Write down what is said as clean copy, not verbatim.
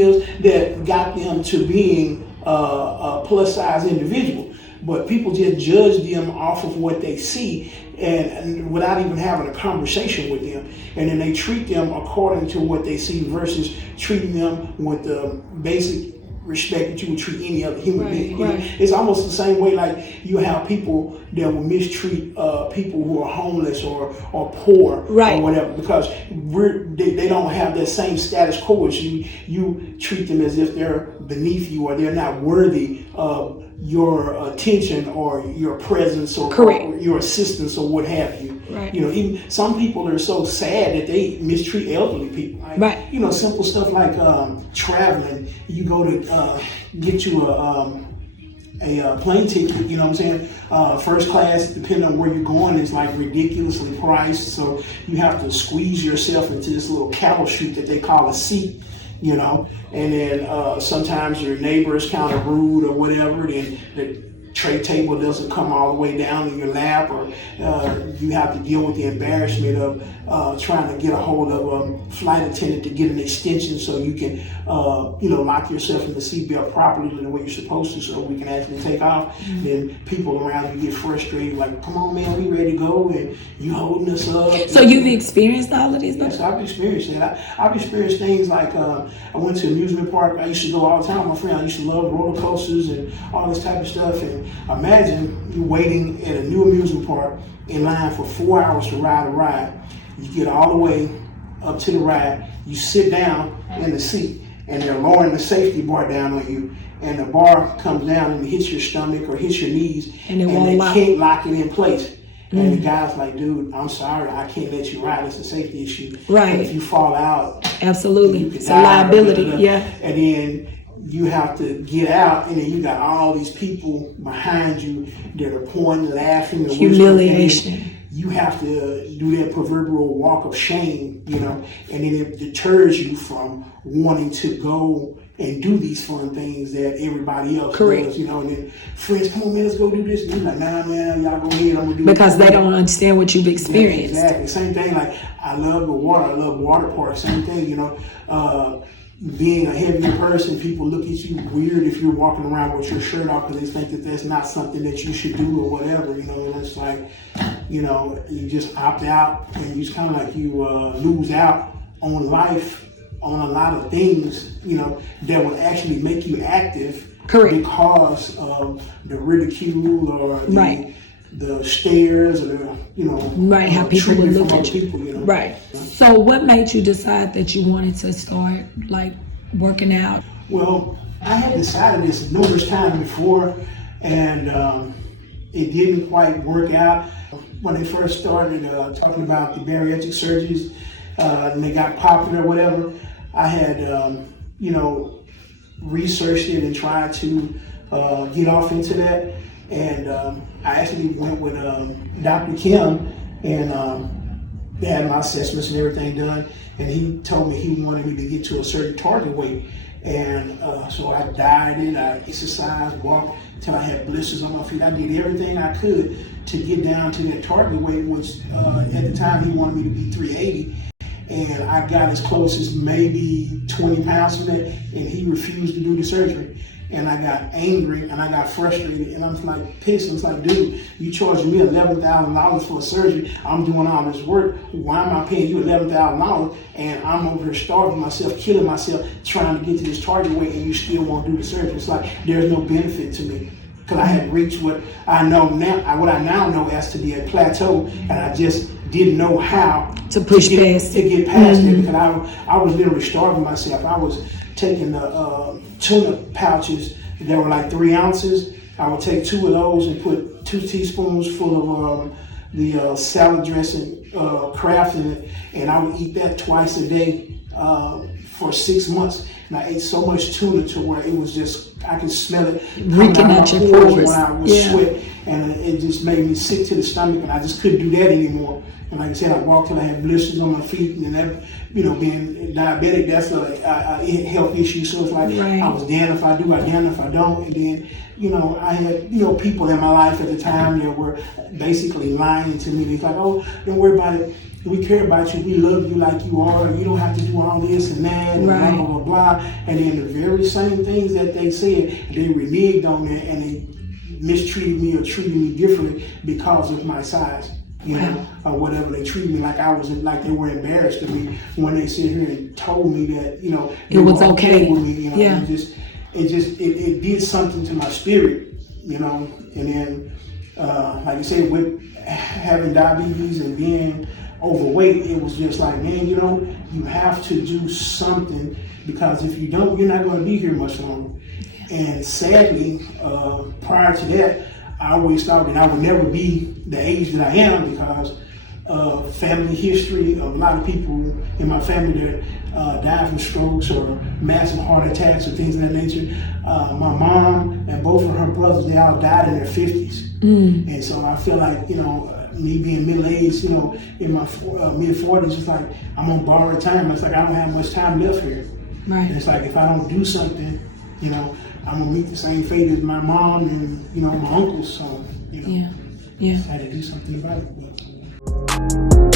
is that got them to being a plus size individual. But people just judge them off of what they see and without even having a conversation with them. And then they treat them according to what they see versus treating them with the basic respect that you would treat any other human being. You know, it's almost the same way like you have people that will mistreat people who are homeless or poor or whatever, because they don't have that same status quo as you. You treat them as if they're beneath you or they're not worthy of your attention or your presence or your assistance or what have you. You know, even some people are so sad that they mistreat elderly people. Like, you know, simple stuff like traveling. You go to get you a plane ticket, you know what I'm saying? First class, depending on where you're going, is like ridiculously priced. So you have to squeeze yourself into this little cattle chute that they call a seat, you know, and then sometimes your neighbor is kind of rude or whatever, then the tray table doesn't come all the way down in your lap, or you have to deal with the embarrassment of trying to get a hold of a flight attendant to get an extension so you can, you know, lock yourself in the seatbelt properly the way you're supposed to so we can actually take off. Then people around you get frustrated, like, come on, man, we ready to go, and you holding us up. So you've experienced all of these? Yes, I've experienced that. I've experienced things like, I went to an amusement park. I used to go all the time with my friend. I used to love roller coasters and all this type of stuff. And imagine you waiting at a new amusement park in line for 4 hours to ride a ride. You get all the way up to the ride, you sit down in the seat, and they're lowering the safety bar down on you, and the bar comes down and hits your stomach or hits your knees, and they can't lock it in place. And the guy's like, dude, I'm sorry, I can't let you ride. It's a safety issue. And if you fall out, absolutely, it's a liability. And then you have to get out, and then you got all these people behind you that are pointing, laughing, and humiliation. You have to do that proverbial walk of shame, you know, and then it deters you from wanting to go and do these fun things that everybody else does, you know. And then friends, come on, man, let's go do this. And you're like, nah, man, y'all go ahead, I'm gonna do it. Because they don't understand what you've experienced. Exactly. Same thing, like, I love the water, I love water parks, same thing, you know. Being a heavier person, people look at you weird if you're walking around with your shirt off because they think that that's not something that you should do or whatever, you know. And it's like, you know, you just opt out, and you just kind of like you lose out on life, on a lot of things, you know, that will actually make you active because of the ridicule or the stares, or the, you know, how people would look at you. People, you know? So what made you decide that you wanted to start like working out? Well, I had decided this numerous times before, and it didn't quite work out. When they first started talking about the bariatric surgeries, and they got popular or whatever, I had, you know, researched it and tried to get off into that. And I actually went with Dr. Kim, and they had my assessments and everything done. And he told me he wanted me to get to a certain target weight. And so I dieted, I exercised, walked until I had blisters on my feet. I did everything I could to get down to that target weight, which at the time he wanted me to be 380. And I got as close as maybe 20 pounds from it, and he refused to do the surgery. And I got angry and I got frustrated, and I was like pissed. I was like, dude, you charging me $11,000 for a surgery. I'm doing all this work. Why am I paying you $11,000? And I'm over here starving myself, killing myself, trying to get to this target weight, and you still won't do the surgery. It's like there's no benefit to me, because I had reached what I know now, what I now know as to be a plateau, and I just didn't know how to push past it, to get past it, because I was literally starving myself. I was taking the tuna pouches that were like 3 ounces. I would take 2 of those and put 2 teaspoons full of the salad dressing, Kraft in it, and I would eat that twice a day for 6 months. And I ate so much tuna to where it was just, I could smell it reeking at your pores when I would sweat, and it just made me sick to the stomach, and I just couldn't do that anymore. And like I said, I walked till I had blisters on my feet, and that, you know, being diabetic, that's a health issue. So it's like, I was damned if I do, I damned if I don't. And then, you know, I had, you know, people in my life at the time that were basically lying to me. They're like, oh, don't worry about it. we care about you, we love you like you are, you don't have to do all this and that, and Right. blah, blah, blah, blah. And then the very same things that they said, they reneged on that and they mistreated me or treated me differently because of my size, you know, or whatever. They treated me like I was, like they were embarrassed of me when they sit here and told me that, you know, It was okay with me, you know. Yeah. It did something to my spirit, you know. And then, like I said, with having diabetes and being overweight, it was just like, man, you know, you have to do something, because if you don't, you're not going to be here much longer. And sadly, prior to that, I always thought that I would never be the age that I am because of family history of a lot of people in my family that died from strokes or massive heart attacks or things of that nature. My mom and both of her brothers, they all died in their 50s. And so I feel like, you know, me being middle-aged, you know, in my mid-40s, it's like I'm on borrowed time. It's like I don't have much time left here. Right. And it's like if I don't do something, you know, I'm gonna meet the same fate as my mom and, you know, my uncles. So, you know, Yeah. I had to do something about it.